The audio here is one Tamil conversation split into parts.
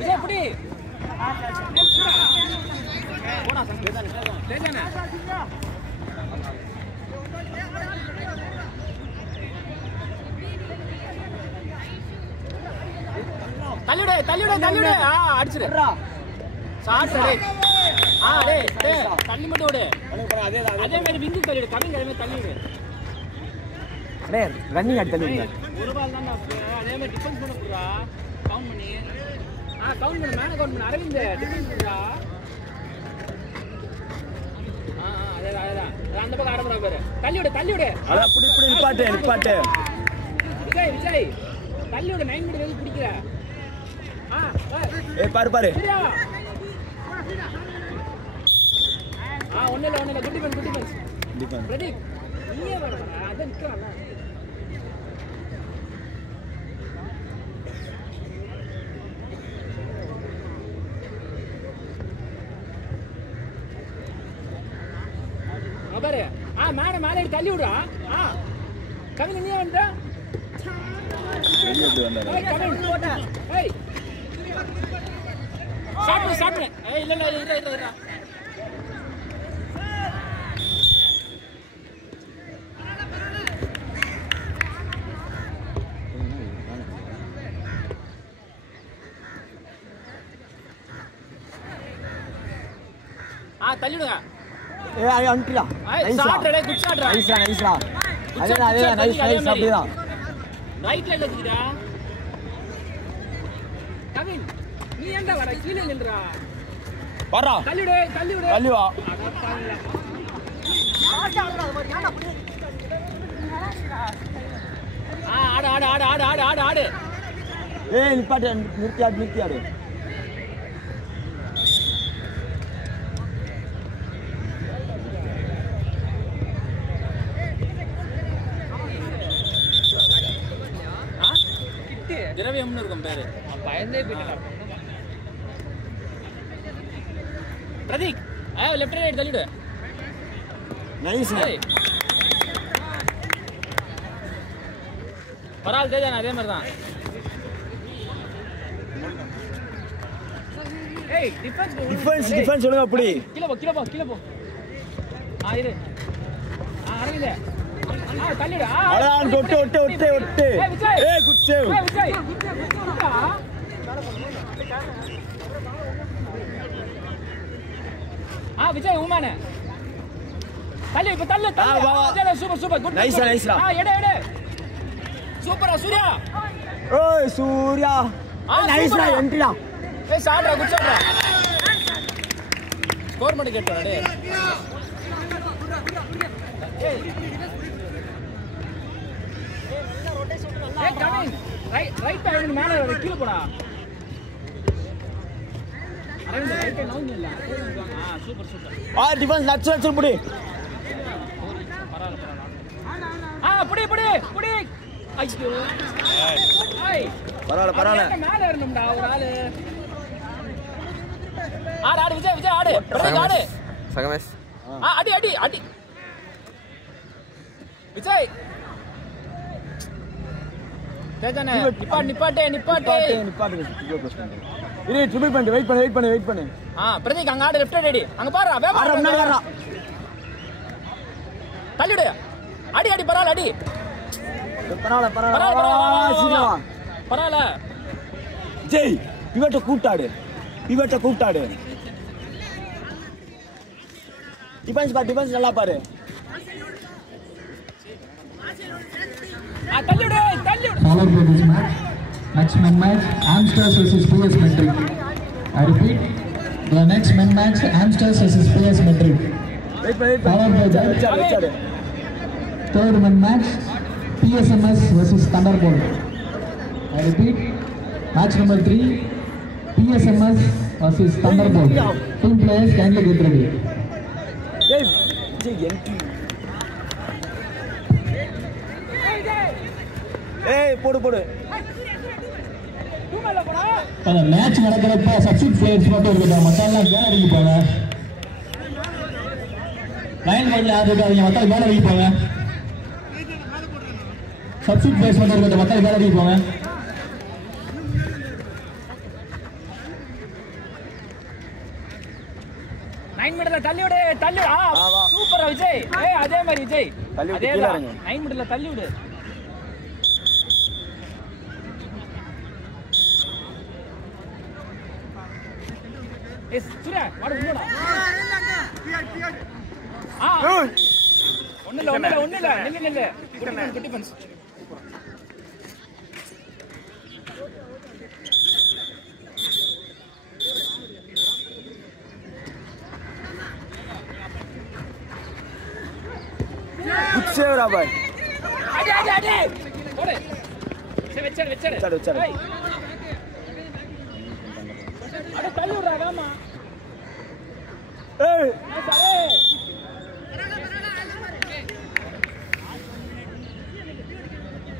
விஜய் எப்படி போடா தேஜானே தள்ளிவிடு அடிச்சிரு ஷாட் டேய் டேய் தள்ளி மட்டும் விடு அதே மாதிரி விங்கு தள்ளிடு கமிங் அதே மாதிரி தள்ளிடு டேய் ரன்னிங் அடி தள்ளிடு ஒரு பால் தான் அதே மாதிரி டிஃபென்ஸ் பண்ண போறா கவுண்ட் பண்ணி கவுண்ட் பண்ணு மேன கவுண்ட் பண்ணு அரவிந்த் டிஃபென்ஸ் பண்ணுடா அதேதான் அந்த பக்கம் ஆட போறா பாரு தள்ளிவிடு அட புடி நிப்பாட்டு விஜய் தள்ளிவிடு 9 மினிட் வந்து பிடிக்கிற ஏய் பாரு சரியா ஒண்ணு இல்ல குட் டிஃபென்ஸ் பிரதீப் நீயே வரடா அத நிக்கறல அபரே மேல தள்ளி விடுடா கவின் நீயே வந்தா ஏய் சாப்பிடு ஏய் இல்ல தள்ளிடுங்க ஏய் அன்டிடா ஷாட்டே குட் ஷாட் நைஸ்டா அதே நைஸ் அப்படிதான் ரைட்ல லக்குடா கவின் நீ ஏன்டா வர கீழ நின்றா வரடா தள்ளி வா ஆடு ஏய் நிப்பாட்டு நிறுத்தி ஆடு திரவியம்னு இருக்கும் பேரு பயந்தே போயிட்டான் பிரதீக் லெஃப்ட் ரைட் தள்ளிடு நைஸ் பரால் தேஜான அதே மாதிரி தான் ஏய் டிஃபென்ஸ் சொல்லுங்க அப்படி கீழ போ இரு அரவிந்தே தள்ளிடு அதான் ஒட்டு ஏய் குட் சேவ் விஜய் விஜய் உமானே தள்ளி இப்ப தள்ளு சூப்பர் குட் நைஸ்டா எடு சூப்பரா சூர்யா ஓய் சூர்யா நைஸ்டா என்ட்ரிடா ஏய் ஷாட்ரா குட் ஷாட்ரா ஸ்கோர் மட்டும் கேட்டடா டேய் ஏய் கமிங் ரைட் பேக் மேல கீழ போடா அரவிந்த் ரைட் நவுங்க இல்ல சூப்பர் டிஃபென்ஸ் நட்ஸ் புடி புடி ஐயோ பரவாயில்ல மேல ஏறணும்டா ஒரு ஆளு விஜய் ஆடு ஆடு சகமேஷ் அடி விஜய் தேஜானே நிப்பாட்டு இரு ட்ரிபிள் பண்ணி வெயிட் பண்ணு பிரதீக் அங்க ஆடு லெஃப்ட் ரெடி அங்க பாரு முன்னாடி வரடா தள்ளிடு அடி பரவாயில்ல பரவாயில்ல ஜெய் இவட்ட கூட்டாடு டிஃபென்ஸ் நல்லா பாரு தள்ளிடு Followed by this match, next men match, Amsters versus PS Madrid. I repeat, the next men match, Amsters versus PS Madrid. Followed by that, third men match, PSMS versus Thunderbolt. I repeat, match number 3, PSMS versus Thunderbolt. Two players kindly get ready. ஏய் போடு அந்த மேட்ச் நடக்கிறப்ப சப்ஸ்டிட் பிளேயர்ஸ் மட்டும் இருக்கட்டும், மத்தெல்லாம் கேலரிக்கு போங்க. லைன் மைண்ட்ல யாரும் இருக்காதீங்க, மத்தெல்லாம் கேலரிக்கு போங்க. சப்ஸ்டிட் பிளேயர்ஸ் மட்டும் இருக்கட்டும், மத்தெல்லாம் கேலரிக்கு போங்க. 9 மீட்டர்ல தள்ளி விடு சூப்பரா விஜய் அதே மாதிரி விஜய் அதே 9 மீட்டர்ல தள்ளி விடு சூர்யா வாடு உள்ளடா ஒண்ணு இல்ல நில்லு good defence Good save, Rabai. Ade. Ode. Vechare. Ade tallu ragama. Hey. Sare.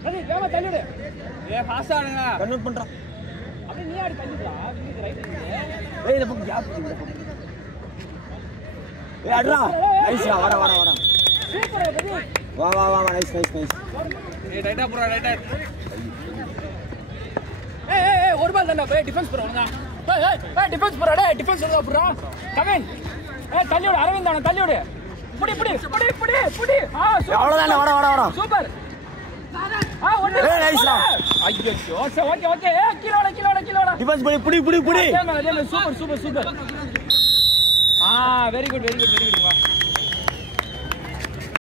Ade gama tallu de. Fast ஆடுங்க. Convert பண்றோம். அப்படியே நீ ஆடி தள்ளிடா. நீ ரைட் இந்த பக்கம் கேப் இருக்கு. அட்ரா. நைஸ்டா வாடா. சூப்பர் பதி. வா நைஸ். ரைட்டா போறா ரைட்டா. ஏய் ஒரு பால் தான்டா போய் டிஃபென்ஸ் போறவங்க. ஏய் டிஃபென்ஸ் போறா டேய் டிஃபென்ஸ் போறா போறா. Come in. தள்ளி விடு அரவிந்த் அவன தள்ளி விடு. புடி. சூப்பர். அவ்வளவுதான் வாடா. சூப்பர். ஒண்ணு. ஏய் நைஸ்டா. ஐயோ ஓகே. கீழோட. டிஃபென்ஸ் புடி. அதே மாதிரி சூப்பர். வெரி குட் வா.